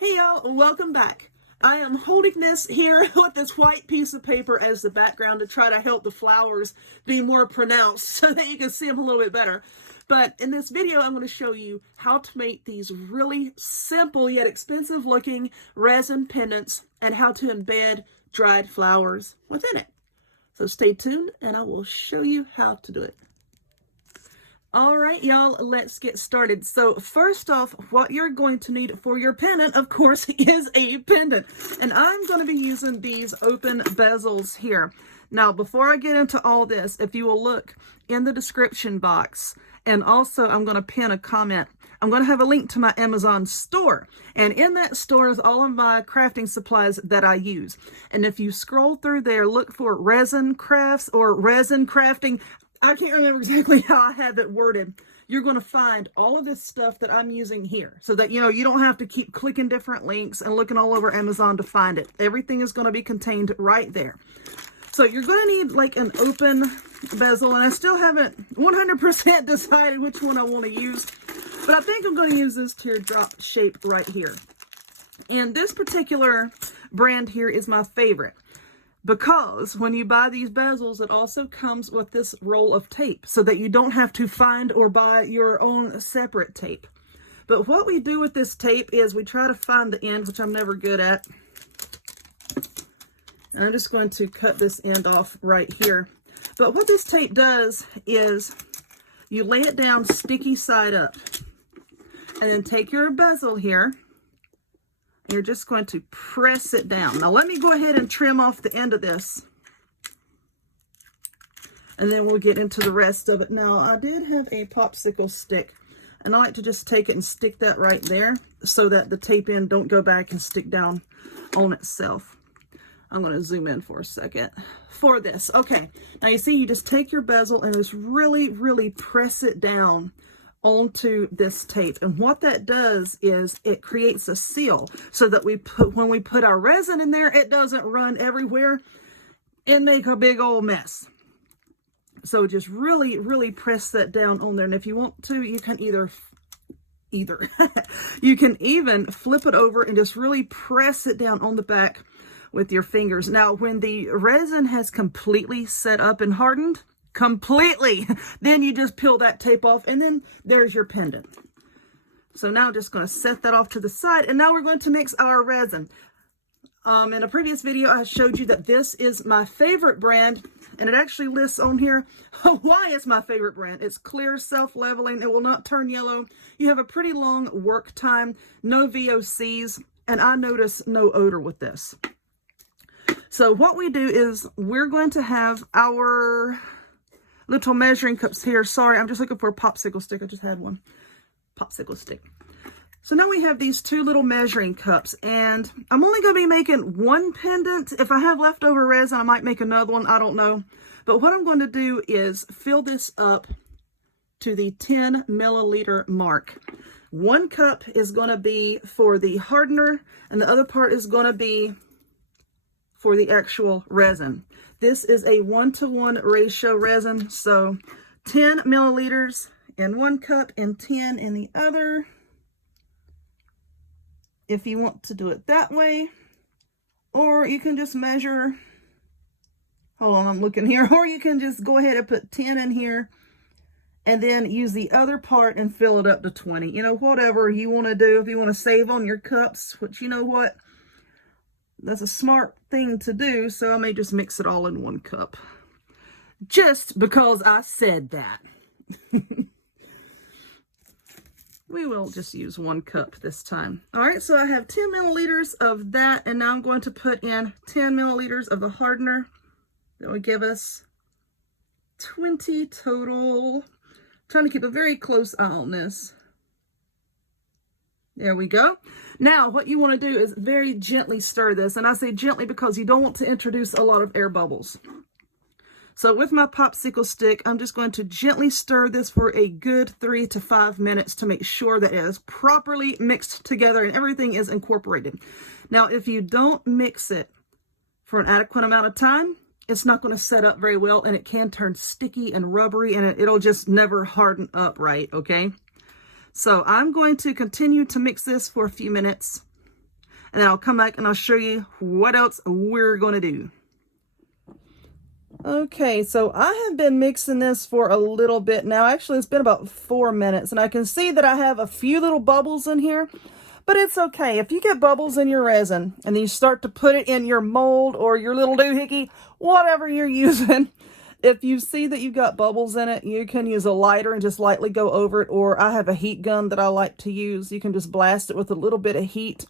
Hey y'all, welcome back. I am holding this here with this white piece of paper as the background to try to help the flowers be more pronounced so that you can see them a little bit better. But in this video, I'm going to show you how to make these really simple yet expensive looking resin pendants and how to embed dried flowers within it. So stay tuned and I will show you how to do it. All right, y'all, let's get started. So first off, what you're going to need for your pendant, of course, is a pendant. And I'm going to be using these open bezels here. Now, before I get into all this, if you will look in the description box, and also I'm going to pin a comment, I'm going to have a link to my Amazon store. And in that store is all of my crafting supplies that I use. And if you scroll through there, look for resin crafts or resin crafting. I can't remember exactly how I have it worded. You're going to find all of this stuff that I'm using here so that, you don't have to keep clicking different links and looking all over Amazon to find it. Everything is going to be contained right there. So you're going to need like an open bezel, and I still haven't 100% decided which one I want to use, but I think I'm going to use this teardrop shape right here. And this particular brand here is my favorite, because when you buy these bezels, it also comes with this roll of tape so that you don't have to find or buy your own separate tape. But what we do with this tape is we try to find the end, which I'm never good at. And I'm just going to cut this end off right here. But what this tape does is you lay it down sticky side up and then take your bezel here. You're just going to press it down. Now let me go ahead and trim off the end of this, and then we'll get into the rest of it. Now I did have a popsicle stick, and I like to just take it and stick that right there so that the tape end don't go back and stick down on itself. I'm going to zoom in for a second for this. Okay, now you see you just take your bezel and just really press it down onto this tape, and what that does is it creates a seal so that when we put our resin in there, it doesn't run everywhere and make a big old mess. So just really press that down on there, and if you want to, you can either you can even flip it over and just really press it down on the back with your fingers. Now when the resin has completely set up and hardened completely, then you just peel that tape off, and then there's your pendant. So now I'm just going to set that off to the side, and now we're going to mix our resin. In a previous video I showed you that this is my favorite brand, and it actually lists on here why it's my favorite brand. It's clear, self-leveling, it will not turn yellow, you have a pretty long work time, no VOCs, and I notice no odor with this. So what we do is we're going to have our little measuring cups here. Sorry, I'm just looking for a popsicle stick. I just had one. Popsicle stick. So now we have these two little measuring cups, and I'm only going to be making one pendant. If I have leftover resin, I might make another one. I don't know. But what I'm going to do is fill this up to the 10 milliliter mark. One cup is going to be for the hardener, and the other part is going to be for the actual resin. This is a 1-to-1 ratio resin, so 10 milliliters in one cup and 10 in the other, if you want to do it that way. Or you can just measure, hold on, I'm looking here, or you can just go ahead and put 10 in here and then use the other part and fill it up to 20. Whatever you want to do. If you want to save on your cups, which what? That's a smart thing to do, so I may just mix it all in one cup. Just because I said that. We will just use one cup this time. All right, so I have 10 milliliters of that, and now I'm going to put in 10 milliliters of the hardener. That would give us 20 total. I'm trying to keep a very close eye on this. There we go. Now, what you want to do is very gently stir this. And I say gently because you don't want to introduce a lot of air bubbles. So with my popsicle stick, I'm just going to gently stir this for a good 3 to 5 minutes to make sure that it is properly mixed together and everything is incorporated. Now, if you don't mix it for an adequate amount of time, it's not going to set up very well, and it can turn sticky and rubbery, and it'll just never harden up right, okay? So I'm going to continue to mix this for a few minutes, and then I'll come back and I'll show you what else we're going to do. Okay, so I have been mixing this for a little bit now. Actually, it's been about 4 minutes, and I can see that I have a few little bubbles in here, but it's okay. If you get bubbles in your resin and then you start to put it in your mold or your little doohickey, whatever you're using, if you see that you've got bubbles in it, you can use a lighter and just lightly go over it, or I have a heat gun that I like to use. You can just blast it with a little bit of heat,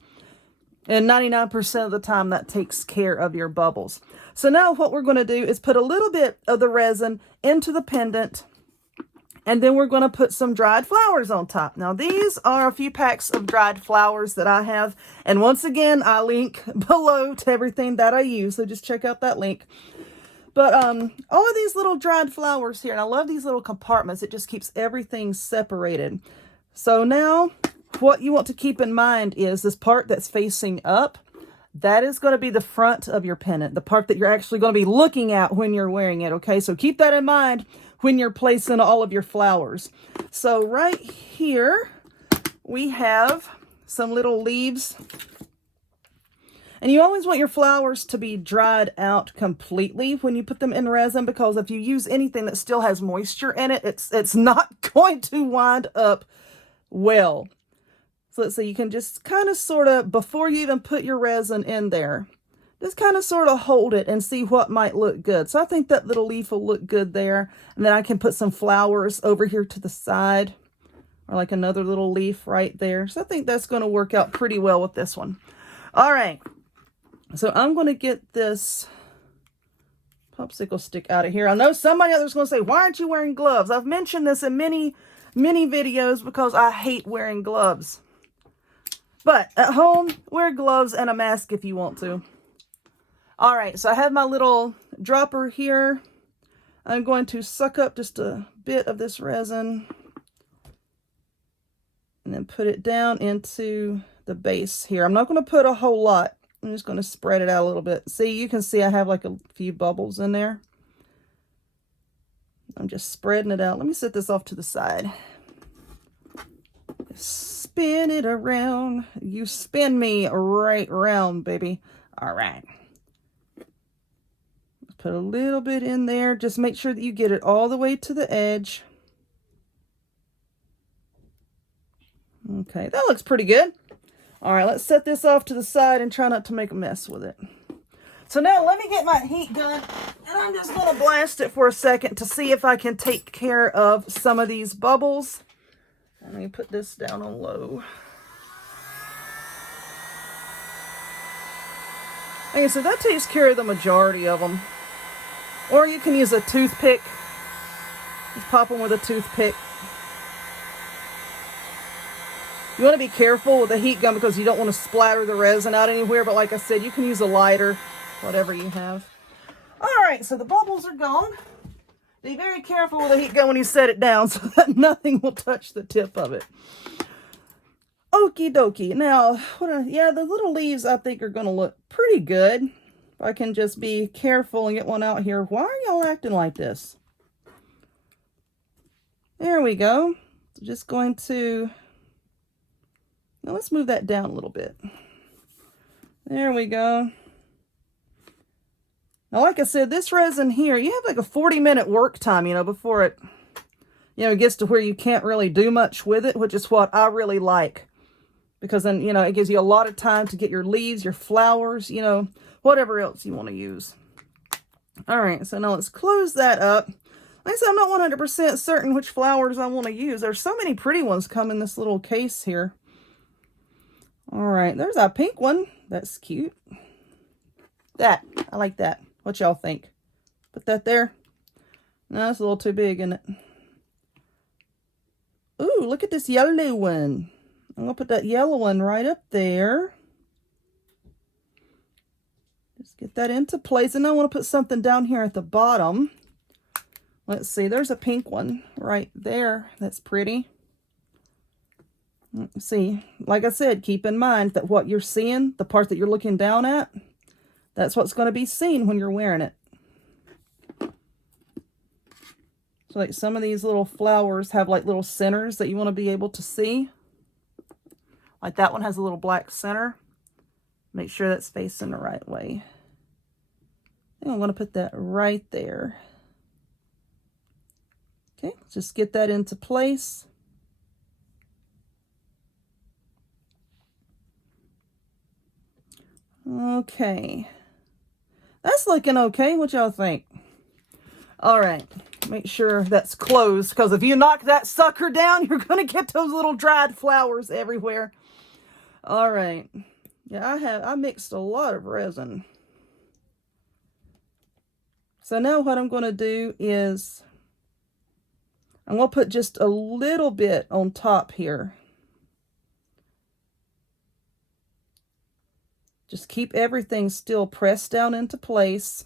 and 99% of the time that takes care of your bubbles. So now what we're going to do is put a little bit of the resin into the pendant, and then we're going to put some dried flowers on top. Now these are a few packs of dried flowers that I have, and once again I link below to everything that I use, so just check out that link. But all of these little dried flowers here, and I love these little compartments, it just keeps everything separated. So now what you want to keep in mind is this part that's facing up, that is going to be the front of your pendant, the part that you're actually going to be looking at when you're wearing it, okay? So keep that in mind when you're placing all of your flowers. So right here, we have some little leaves. And you always want your flowers to be dried out completely when you put them in resin, because if you use anything that still has moisture in it, it's not going to wind up well. So let's see, you can just kind of sort of, before you even put your resin in there, just kind of sort of hold it and see what might look good. So I think that little leaf will look good there. And then I can put some flowers over here to the side, or like another little leaf right there. So I think that's going to work out pretty well with this one. All right. So I'm going to get this popsicle stick out of here. I know somebody out there's going to say, why aren't you wearing gloves? I've mentioned this in many videos because I hate wearing gloves. But at home, wear gloves and a mask if you want to. All right, so I have my little dropper here. I'm going to suck up just a bit of this resin and then put it down into the base here. I'm not going to put a whole lot. I'm just going to spread it out a little bit. See, you can see I have like a few bubbles in there. I'm just spreading it out. Let me set this off to the side. Spin it around. You spin me right around, baby. All right. Put a little bit in there. Just make sure that you get it all the way to the edge. Okay, that looks pretty good. All right, let's set this off to the side and try not to make a mess with it. So now let me get my heat gun, and I'm just going to blast it for a second to see if I can take care of some of these bubbles. Let me put this down on low. Like I said, that takes care of the majority of them. Or you can use a toothpick. Just pop them with a toothpick. You want to be careful with a heat gun because you don't want to splatter the resin out anywhere. But like I said, you can use a lighter, whatever you have. All right, so the bubbles are gone. Be very careful with a heat gun when you set it down so that nothing will touch the tip of it. Okie dokie. Now, yeah, the little leaves I think are going to look pretty good. If I can just be careful and get one out here. Why are y'all acting like this? There we go. So just going to... Now let's move that down a little bit. There we go. Now, like I said, this resin here, you have like a 40-minute work time, you know, before it, you know, gets to where you can't really do much with it, which is what I really like. Because then, you know, it gives you a lot of time to get your leaves, your flowers, you know, whatever else you want to use. All right, so now let's close that up. Like I said, I'm not 100% certain which flowers I want to use. There's so many pretty ones come in this little case here. All right, there's a pink one. That's cute. I like that. What y'all think? Put that there. No, that's a little too big, isn't it? Ooh, look at this yellow one. I'm going to put that yellow one right up there. Just get that into place. And I want to put something down here at the bottom. Let's see. There's a pink one right there. That's pretty. Let's see. Like I said, keep in mind that what you're seeing, the part that you're looking down at, that's what's going to be seen when you're wearing it. So like some of these little flowers have like little centers that you want to be able to see. Like that one has a little black center. Make sure that's facing the right way. I think I'm going to put that right there. Okay, just get that into place. Okay. That's looking okay. What y'all think? All right. Make sure that's closed, because if you knock that sucker down, you're going to get those little dried flowers everywhere. All right. Yeah, I mixed a lot of resin. So now what I'm going to do is I'm going to put just a little bit on top here. Just keep everything still pressed down into place.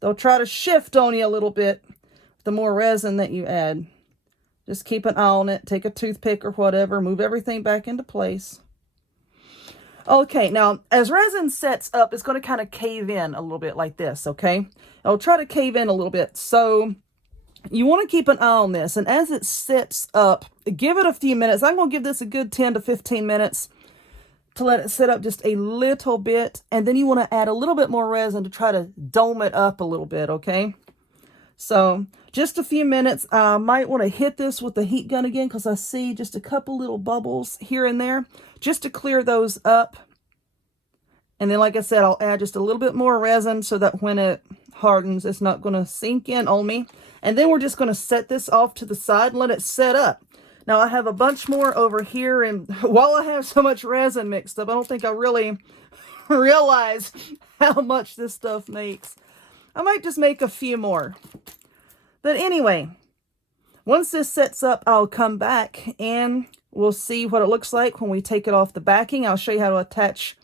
They'll try to shift on you a little bit the more resin that you add. Just keep an eye on it. Take a toothpick or whatever. Move everything back into place. Okay, now as resin sets up, it's going to kind of cave in a little bit like this, okay? I'll try to cave in a little bit. So you want to keep an eye on this. And as it sets up, give it a few minutes. I'm going to give this a good 10 to 15 minutes to let it set up just a little bit. And then you want to add a little bit more resin to try to dome it up a little bit, okay? So just a few minutes. I might want to hit this with the heat gun again, because I see just a couple little bubbles here and there, just to clear those up. And then, like I said, I'll add just a little bit more resin so that when it hardens, it's not going to sink in on me. And then we're just going to set this off to the side and let it set up. Now, I have a bunch more over here, and while I have so much resin mixed up, I don't think I really realize how much this stuff makes. I might just make a few more. But anyway, once this sets up, I'll come back and we'll see what it looks like when we take it off the backing. I'll show you how to attach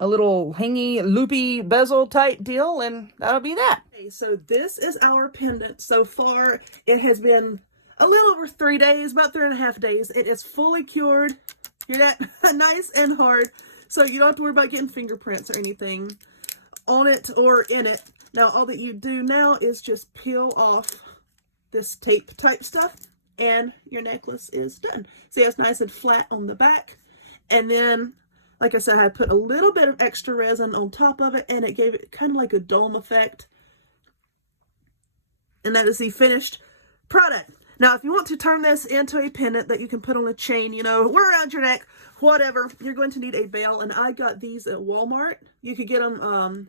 a little hangy, loopy bezel type deal, and that'll be that. Okay, so this is our pendant. So far, it has been a little over 3 days, about 3.5 days. It is fully cured. Hear that? Nice and hard. So you don't have to worry about getting fingerprints or anything on it or in it. Now, all that you do now is just peel off this tape type stuff, and your necklace is done. See, it's nice and flat on the back. And then, like I said, I put a little bit of extra resin on top of it, and it gave it kind of like a dome effect. And that is the finished product. Now, if you want to turn this into a pendant that you can put on a chain, you know, wear around your neck, whatever, you're going to need a bail. And I got these at Walmart. You could get them,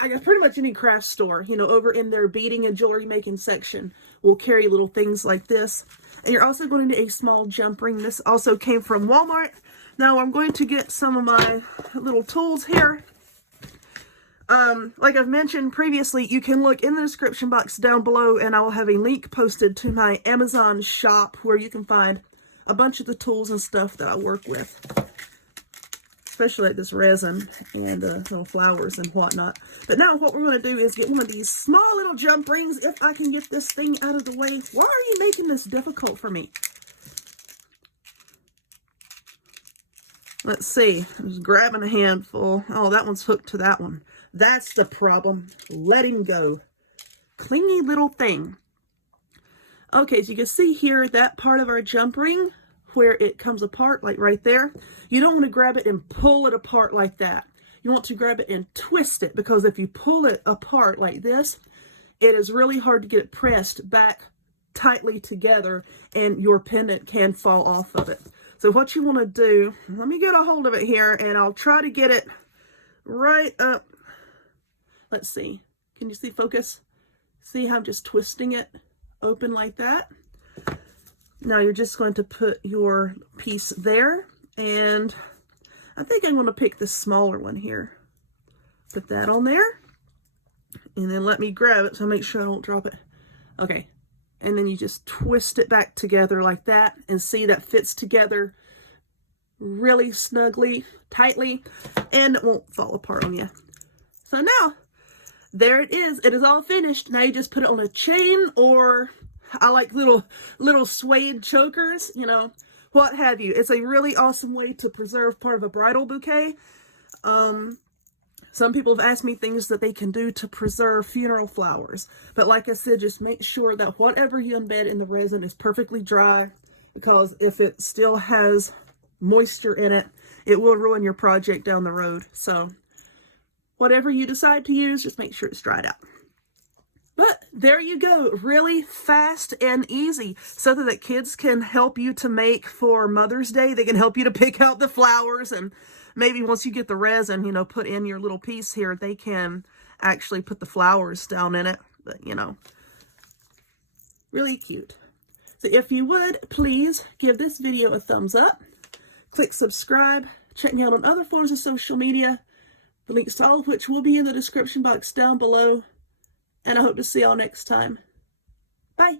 I guess pretty much any craft store, you know, over in their beading and jewelry making section will carry little things like this. And you're also going to need a small jump ring. This also came from Walmart. Now I'm going to get some of my little tools here. Like I've mentioned previously, you can look in the description box down below, and I will have a link posted to my Amazon shop where you can find a bunch of the tools and stuff that I work with. Especially like this resin and little flowers and whatnot. But now what we're going to do is get one of these small little jump rings, if I can get this thing out of the way. Why are you making this difficult for me? Let's see. I'm just grabbing a handful. Oh, that one's hooked to that one. That's the problem. Let him go. Clingy little thing. Okay, so you can see here that part of our jump ring where it comes apart, like right there. You don't want to grab it and pull it apart like that. You want to grab it and twist it, because if you pull it apart like this, it is really hard to get it pressed back tightly together, and your pendant can fall off of it. So what you want to do, let me get a hold of it here, and I'll try to get it right up. Let's see. Can you see focus? See how I'm just twisting it open like that? Now you're just going to put your piece there, and I think I'm going to pick this smaller one here. Put that on there, and then let me grab it so I make sure I don't drop it. Okay, and then you just twist it back together like that, and see that fits together really snugly, tightly, and it won't fall apart on you. So now, there it is. It is all finished. Now you just put it on a chain, or I like little suede chokers, you know, what have you. It's a really awesome way to preserve part of a bridal bouquet. Some people have asked me things that they can do to preserve funeral flowers. But like I said, just make sure that whatever you embed in the resin is perfectly dry, because if it still has moisture in it, it will ruin your project down the road. So whatever you decide to use, just make sure it's dried out. But there you go, really fast and easy, something that kids can help you to make for Mother's Day. They can help you to pick out the flowers, and maybe once you get the resin, you know, put in your little piece here, they can actually put the flowers down in it. But, you know, really cute. So if you would, please give this video a thumbs up, click subscribe, check me out on other forms of social media, the links to all of which will be in the description box down below. And I hope to see y'all next time. Bye.